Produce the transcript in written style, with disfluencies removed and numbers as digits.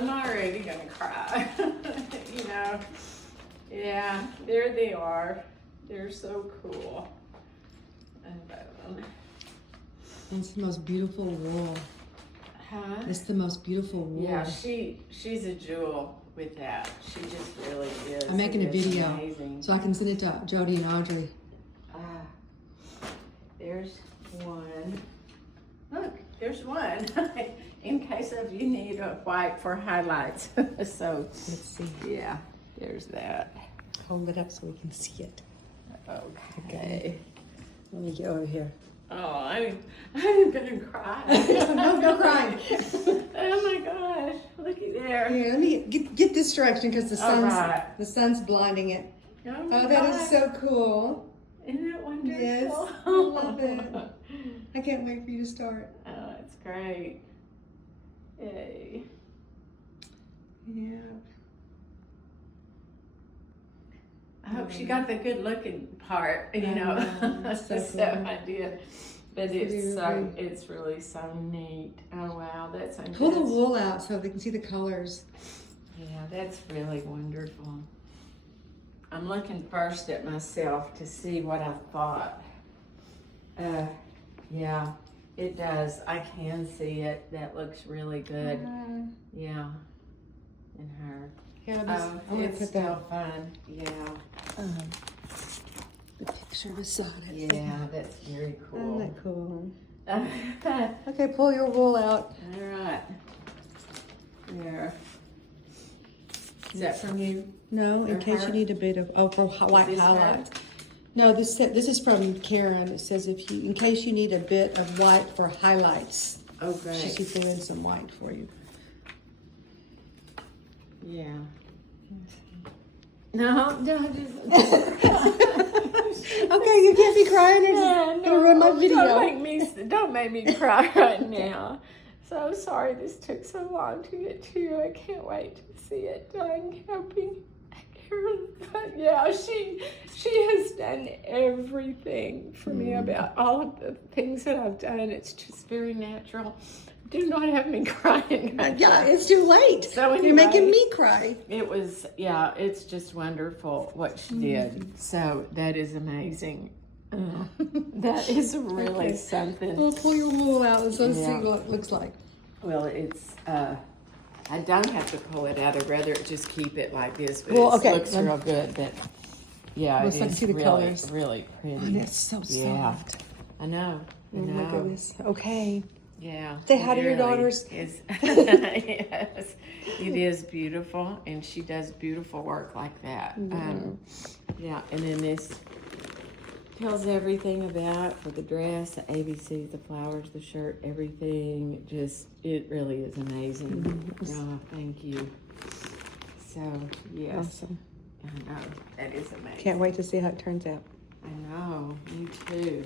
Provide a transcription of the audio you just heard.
I'm already gonna cry. You know, yeah, there they are. They're so cool. I love them. It's the most beautiful wool. Huh? It's the most beautiful wool. Yeah, she's a jewel with that. She just really is. I'm making a It's video amazing. so I can send it to Jody and Audrey. There's one. Look, there's one. In case of you need a white for highlights. So Let's see. yeah, there's that. Hold it up so we can see it. Okay. Let me get over here. Oh, I'm gonna cry. No crying. Oh my gosh, looky there. Here, let me get this direction because the All sun's right. the sun's blinding it. Oh, Oh, that is so cool. Isn't it wonderful? Yes, I love it. I can't wait for you to start. Oh, it's great. Yay. Yeah. I hope she got the good looking part, you know. That's so So cool. I did. But it's really so neat. Oh wow, that's Pull the wool out so they can see the colors. Yeah, that's really wonderful. I'm looking first at myself to see what I thought. Yeah, it does. I can see it. That looks really good. Yeah, in her. Yeah, Oh, I'm gonna it's put still that fun. Yeah, the picture beside it. yeah, that's very Isn't cool. that cool? All Okay, pull your wool out. right. There. Is that from you? No, in For case her? you need a bit of for white this her? highlights. No, this is from Karen. It says if you, in case you need a bit of white for highlights, Oh, she great. can fill in some white for you. Yeah. No, just. Okay, you can't be crying. Or Yeah, gonna ruin my video. Don't make me cry right now. So sorry this took so long to get to you. I can't wait to see it done, helping Karen. But yeah, she has done everything for me about all of the things that I've done. It's just very natural. Do not have me crying. Right Yeah, now. it's too late. So You're making anyway. me cry. It was, yeah, it's just wonderful what she did. So that is amazing. That is really Okay. something. Well, pull your wool out and let's see Yeah. what it looks like. Well, it's, I don't have to pull it out. I'd rather just keep it like this, but Well, it okay, looks then- real good. But yeah, Let's it look is see the really, colors. really pretty. Oh, that's so Yeah. soft. I know. I Oh my know. goodness. Okay. Yeah. Say hi to your it daughters. is. Yes, it is beautiful, and she does beautiful work like that. Yeah, and then this tells everything about for the dress, the ABCs, the flowers, the shirt, everything. Just, it really is amazing. Oh, thank you. So, yes, Awesome. I know, that is amazing. Can't wait to see how it turns out. I know, me too.